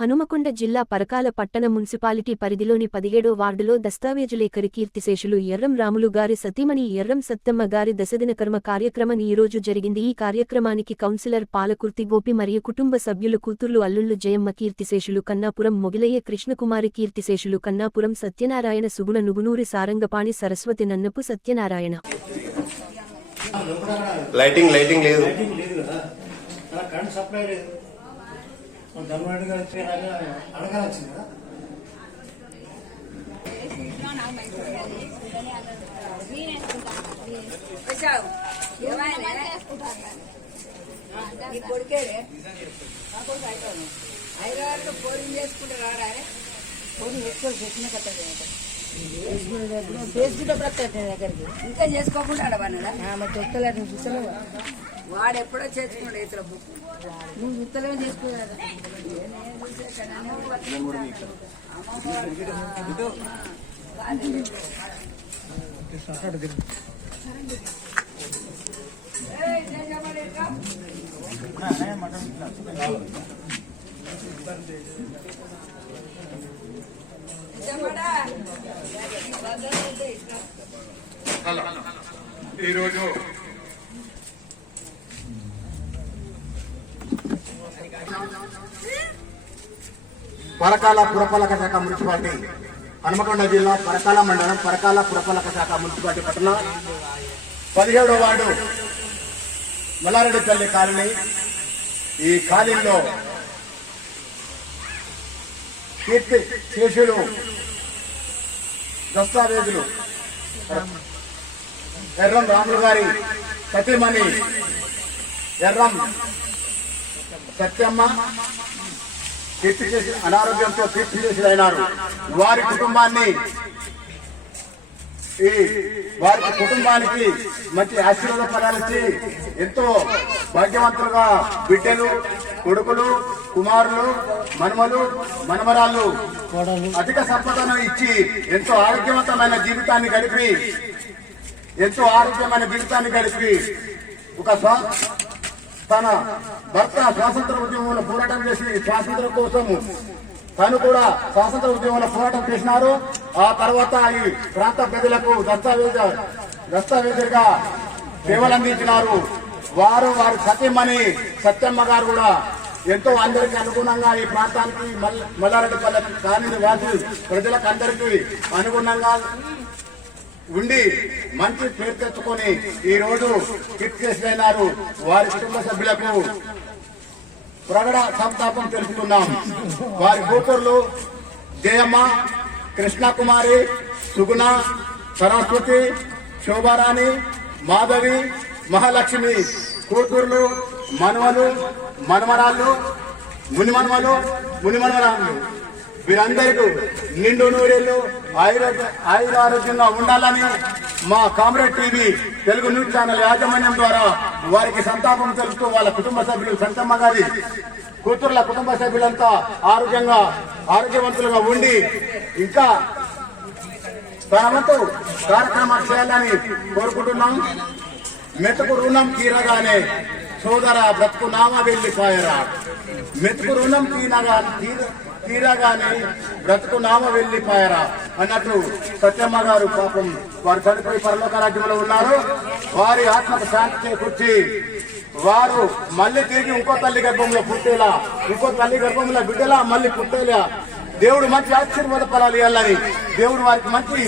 హనుమకొండ జిల్లా పరకాల పట్టణ మున్సిపాలిటీ పరిధిలోని పదిహేడో వార్డులో దస్తావేజులేఖరి కీర్తిశేషులు ఎర్రం రాములు గారి సతీమణి ఎర్రం సత్తమ్మ గారి దశదిన కర్మ కార్యక్రమం ఈ రోజు జరిగింది. ఈ కార్యక్రమానికి కౌన్సిలర్ పాలకుర్తి గోపి మరియు కుటుంబ సభ్యులు కూతుర్లు అల్లుళ్ళు జయమ్మ కీర్తిశేషులు కన్నాపురం మొగిలయ్య కృష్ణకుమారి కీర్తిశేషులు కన్నాపురం సత్యనారాయణ సుగుణ నుగునూరి సారంగపాణి సరస్వతి నన్నపు సత్యనారాయణ. లైటింగ్ లైటింగ్ లేదు. సప్లై లేదు. ధర్మరెడ్డి గారు వచ్చి అడగాలి వచ్చింది కదా? నీ కొడుకేడే నా కొడుకు అయిపోయాను హైదరాబాద్లో ఫోన్ చేసుకుంటే రాడా ఫోన్ చేసుకోవాలి చెప్పిన కథ ఫేస్బుక్ అప్పుడు వస్తాయి నా దగ్గరికి ఇంకా చేసుకోకుండా అడవన్నదా చెప్తలేదు చూస్తలేవు వాడు ఎప్పుడో చేసుకున్నాడు ఇతర బుక్. నువ్వు చూస్తలేవు చేసుకోలేదు ఈరోజు పరకాల పురపాలక శాఖ మున్సిపాలిటీ హనుమకొండ జిల్లా పరకాల మండలం పరకాల పురపాలక శాఖ మున్సిపాలిటీ పట్టణ పదిహేడవ వార్డు మల్లారెడ్డిపల్లి కాలనీ. ఈ కాలనీలో కీర్తి శేషులు దస్తావేజులు ఎర్రం రాములు గారి ప్రతిమణి ఎర్రం సత్యమ్మ కీర్తి చేసి అనారోగ్యంతో కీర్తి చేసి అయినారు వారి కుటుంబాన్ని ఈ వారి కుటుంబానికి మంచి ఆశీర్వాద ఫలాలిచ్చి ఎంతో భాగ్యవంతులుగా బిడ్డలు కొడుకులు కుమారులు మనమలు మనమరాళ్ళు అధిక సంపదను ఇచ్చి ఎంతో ఆరోగ్యవంతమైన జీవితాన్ని గడిపి ఎంతో ఆరోగ్యమైన జీవితాన్ని గడిపి ఒక తన భర్త స్వాతంత్ర ఉద్యమంలో పోరాటం చేసి స్వాతంత్రం కోసం తను కూడా స్వాతంత్ర ఉద్యమంలో పోరాటం చేసినారు. ఆ తర్వాత ఈ ప్రాంత ప్రజలకు దస్తావేజ దస్తావేజులుగా సేవలు అందించినారు. వారు వారి సత్యమని సత్యమ్మ గారు కూడా ఎంతో అందరికి అనుగుణంగా ఈ ప్రాంతానికి మల్లారెడ్డిపల్లె కాలనీ వాసి ప్రజలకు అందరికీ అనుగుణంగా ఉండి మంచి పేరు తెచ్చుకొని ఈ రోజు కిట్ చేసినారు వారి కుటుంబ సభ్యులకు ప్రగడ సంతాపం తెలుపుతున్నాం. వారి కూతుర్లు జయమ్మ కృష్ణకుమారి సుగుణ సరస్వతి శోభారాణి మాధవి మహాలక్ష్మి కూతుర్లు మనవలు మనమరాళ్ళు మునిమనమలు మునిమనమరాళ్ళు. వీరందరికీ నిండు నూరేళ్ళు ఆయుర ఆయురారోగ్యంగా ఉండాలని మా comrade TV Telugu news channel యాజమాన్యం ద్వారా వారికి సంతాపం తెలుపుతూ వాళ్ళ కుటుంబ సభ్యులు సంతమ్మ గారి కూతుర్ల కుటుంబ సభ్యులంతా ఆరోగ్యంగా ఆరోగ్యవంతులుగా ఉండి ఇంకా తన వంతు కార్యక్రమాలు చేయాలని కోరుకుంటున్నాం. మెతుకు రుణం తీరగానే సోదర బ్రతుకు నామ వెళ్ళిపోయరా మెతుకు రుణం తీరగా తీరగానే బ్రతుకు నామ వెళ్ళిపోయారా అన్నట్టు సత్యమ్మ గారు పాపం వారు చనిపోయి పరలోక రాజ్యంలో ఉన్నారు. వారి ఆత్మకు శాంతి చేకూర్చి వారు మళ్ళీ తిరిగి ఇంకో తల్లి గర్భంలో పుట్టేలా ఇంకో తల్లి గర్భంలో బిడ్డలా మళ్ళీ పుట్టేలా దేవుడు మంచి ఆశీర్వాద ఫలాలు ఇవ్వాలని దేవుడు వారికి మంచి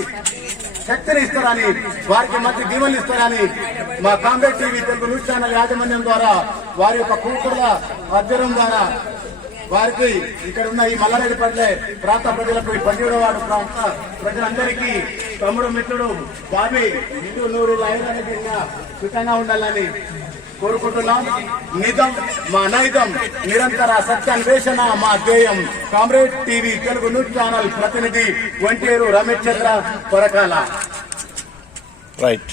శక్తిని ఇస్తారని వారికి మంచి దీవెనలు ఇస్తారని మా combat TV Telugu news channel యాజమాన్యం ద్వారా వారి యొక్క కూతుర్ల అధ్యయనం ద్వారా వారికి ఇక్కడ ఉన్న ఈ మల్లారెడ్డిపల్లె ప్రాంత ప్రజలకు ఈ పన్నెండవాడు ప్రాంత ప్రజలందరికీ తమ్ముడు మిత్రుడు బాబీ నిండు నూరు లైనంగా సుఖంగా ఉండాలని కోరుకుంటున్నాం. నిజం మా నైజం నిరంతర సత్యాన్వేషణ మా ధ్యేయం. Comrade TV Telugu news channel ప్రతినిధి వంటేరు రమేష్ చంద్ర పరకాల రైట్